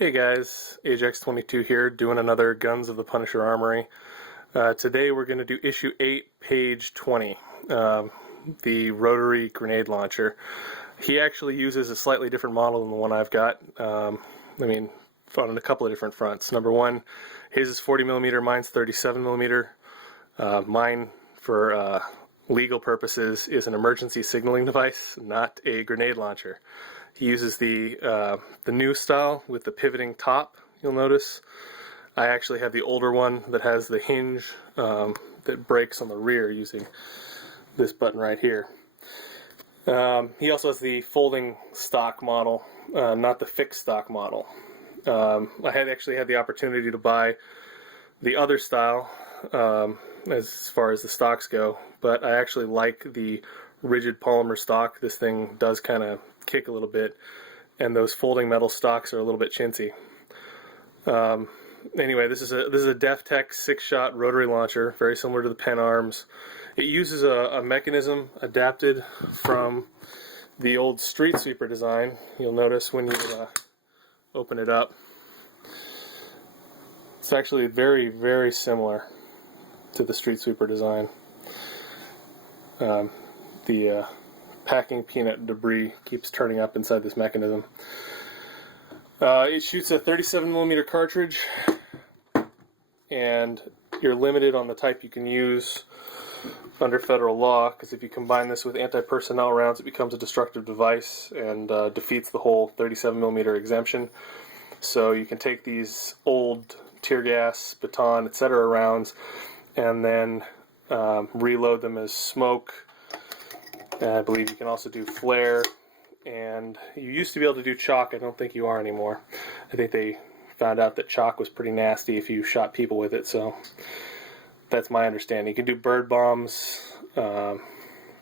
Hey guys, Ajax22 here, doing another Guns of the Punisher Armory. Today we're going to do issue 8, page 20, the rotary grenade launcher. He actually uses a slightly different model than the one I've got. On a couple of different fronts. Number one, his is 40mm, mine's 37mm. Mine, for legal purposes, is an emergency signaling device, not a grenade launcher. He uses the new style with the pivoting top, you'll notice. I actually have the older one that has the hinge that breaks on the rear using this button right here. He also has the folding stock model, not the fixed stock model. I had actually had the opportunity to buy the other style as far as the stocks go, but I actually like the rigid polymer stock. This thing does kind of kick a little bit, and those folding metal stocks are a little bit chintzy. Anyway, this is a Deftec 6-shot rotary launcher, very similar to the Pen Arms. It uses a mechanism adapted from the old Street Sweeper design. You'll notice when you open it up, it's actually very, very similar to the Street Sweeper design. The packing peanut debris keeps turning up inside this mechanism. It shoots a 37mm cartridge, and you're limited on the type you can use under federal law, because if you combine this with anti-personnel rounds, it becomes a destructive device and defeats the whole 37mm exemption. So you can take these old tear gas, baton, etc. rounds and then reload them as smoke. I believe you can also do flare, and you used to be able to do chalk. I don't think you are anymore. I think they found out that chalk was pretty nasty if you shot people with it, so that's my understanding. You can do bird bombs, a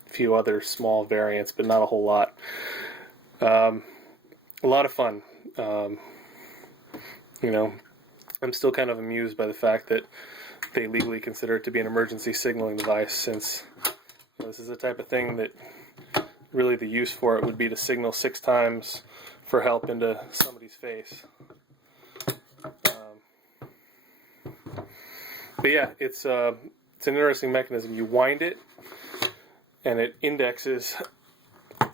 few other small variants, but not a whole lot. A lot of fun. I'm still kind of amused by the fact that they legally consider it to be an emergency signaling device, since this is the type of thing that really the use for it would be to signal 6 times for help into somebody's face. But yeah, it's an interesting mechanism. You wind it, and it indexes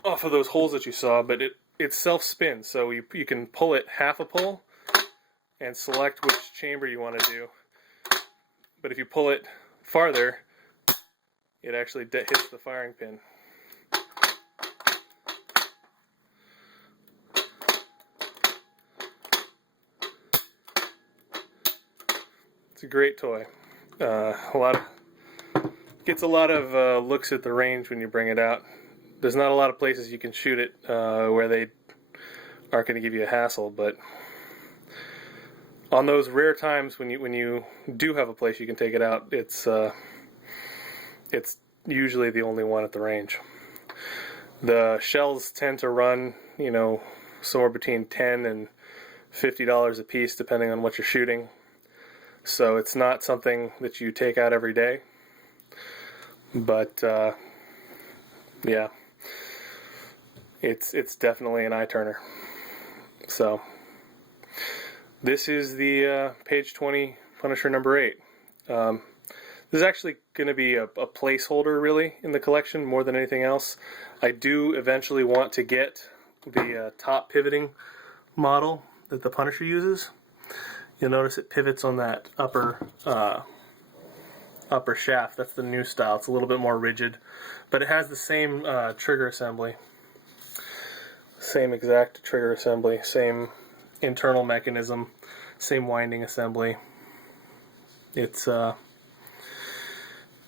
off of those holes that you saw, but it self-spins, so you can pull it half a pull and select which chamber you want to do. But if you pull it farther, it actually hits the firing pin. It's a great toy. Gets a lot of looks at the range when you bring it out. There's not a lot of places you can shoot it where they aren't going to give you a hassle, but on those rare times when you do have a place you can take it out, it's usually the only one at the range. The shells tend to run, somewhere between $10 and $50 a piece, depending on what you're shooting. So it's not something that you take out every day. But yeah, it's definitely an eye turner. So this is the page 20 Punisher number 8. This is actually going to be a placeholder, really, in the collection more than anything else. I do eventually want to get the top pivoting model that the Punisher uses. You'll notice it pivots on that upper shaft. That's the new style. It's a little bit more rigid, but it has the same trigger assembly. Same exact trigger assembly, same internal mechanism, same winding assembly. It's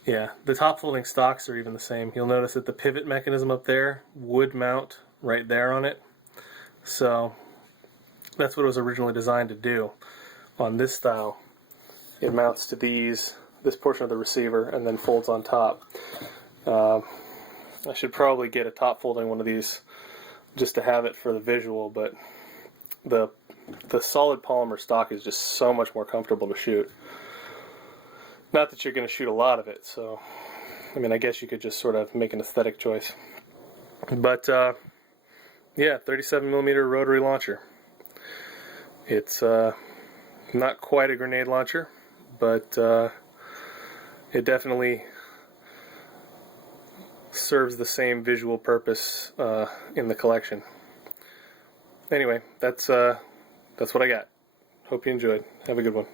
yeah, the top folding stocks are even the same. You'll notice that the pivot mechanism up there would mount right there on it. So that's what it was originally designed to do. On this style, it mounts to this portion of the receiver and then folds on top. I should probably get a top folding one of these just to have it for the visual, but the solid polymer stock is just so much more comfortable to shoot. Not that you're going to shoot a lot of it, so I guess you could just sort of make an aesthetic choice. But yeah, 37mm rotary launcher. It's not quite a grenade launcher, but it definitely serves the same visual purpose in the collection. Anyway, that's what I got. Hope you enjoyed. Have a good one.